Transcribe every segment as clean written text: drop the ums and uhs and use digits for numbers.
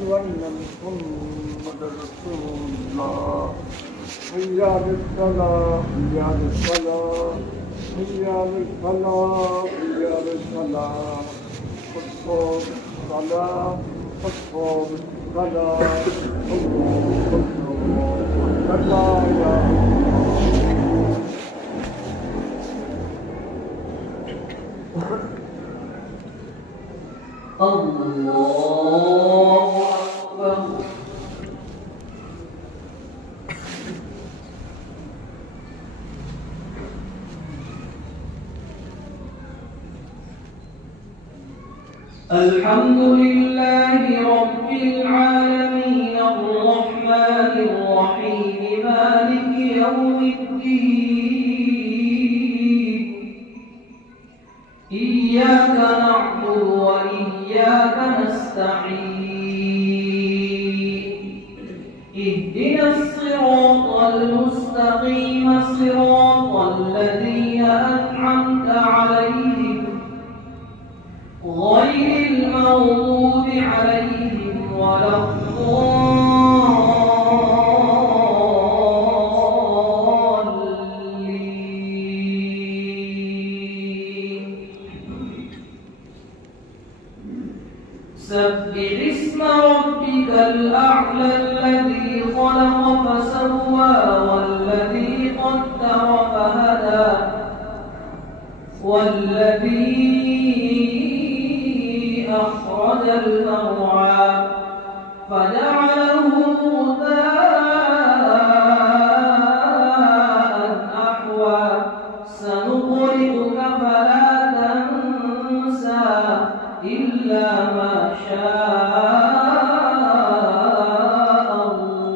أن محمد رسول الله حي على الصلاة حي على الصلاة حي على الصلاة حي على الصلاة أكبر الصلاة أكبر الصلاة الله أكبر لا إله الله أكبر. الحمد لله رب العالمين الرحمن الرحيم مالك يوم الدين إياك نعبد وإياك نستعين اهدنا الصراط المستقيم صراط الذين أنعمت عليهم غير المغضوب عليهم ولا الضالين. سبح اسم ربك الأعلى الذي خلق فسوى والذي قدر فهدى والذي أخرج المرعى فجعله غثاء أحوى سنقرئك فلا تنسى إلا ما شاء الله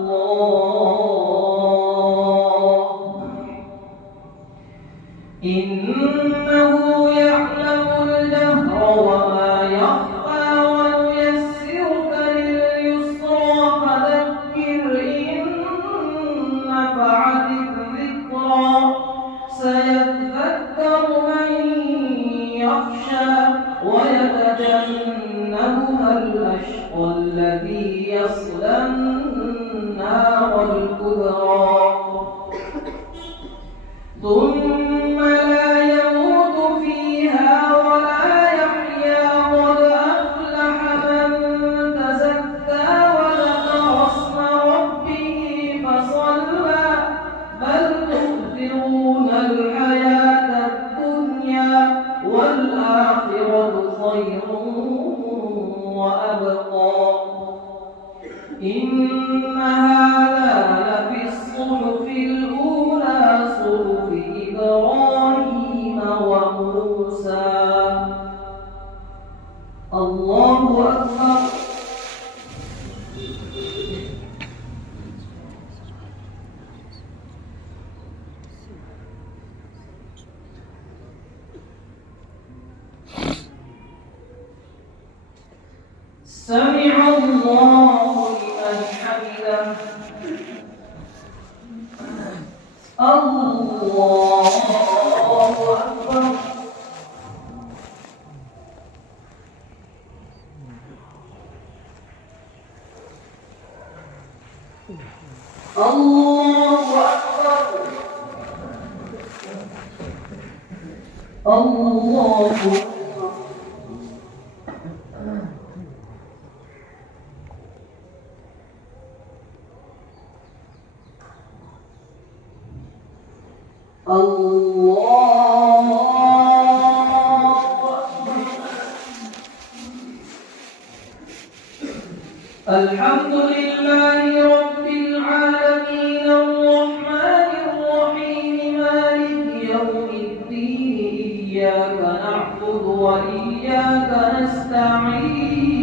إنه يعلم الجهر وما يخفى ونيسرك لليسرى فذكر إن نفعت الذكرى سيذكر من يخشى ويتجنبها الأشقى الذي يصلى النار الكبرى ثم لا يموت فيها ولا يحيا قد أفلح من تزكى وذكر اسم ربه فصلى بل تؤثرون الحياة الدنيا والآخرة خير وأبقى إن هذا لفي الصحف الأولى صحف إبراهيم وموسى. الله أكبر. سمع الله لمن حمده. الله أكبر. الله أكبر. الله أكبر. الحمد لله رب العالمين الرحمن الرحيم مالك يوم الدين إياك نعبد وإياك نستعين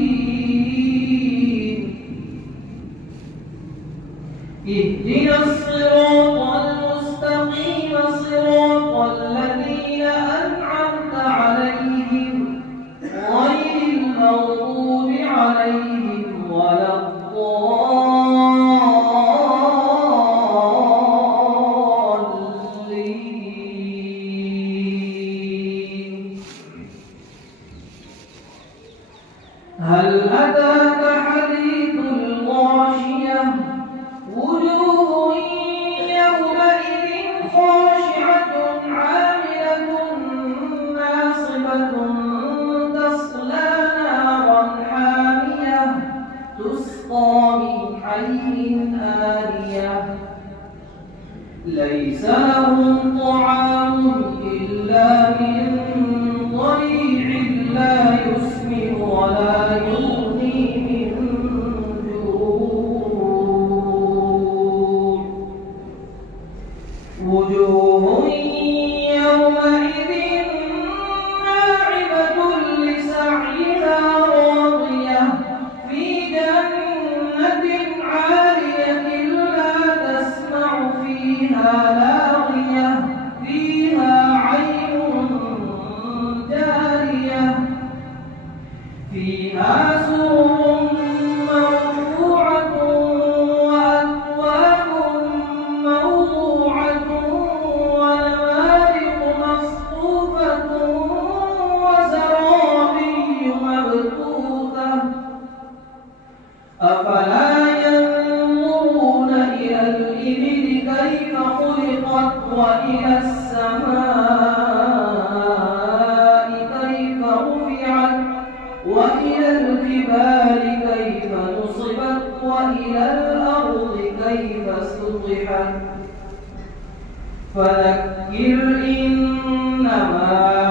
اهدنا الصراط المستقيم صراط الذين أنعمت عليهم غير المغضوب عليهم ولا الضالين. هل أتاك حديث لهم طعام إلا من ضريع لا يسمن ولا يغني من جوع وجوه يومئذ ناعمة لسعيها راضية في جنة عالية لا تسمع فيها لاغية فيها عين جارية فيها سرر مرفوعة وأكواب موضوعة ونمارق مصفوفة وزرابي مبثوثة أفلا ينظرون إلى الإبل كيف خلقت وإلى السماء كيف رفعت وإلى الجبال كيف نصبت وإلى الأرض كيف سطحت فذكر إنما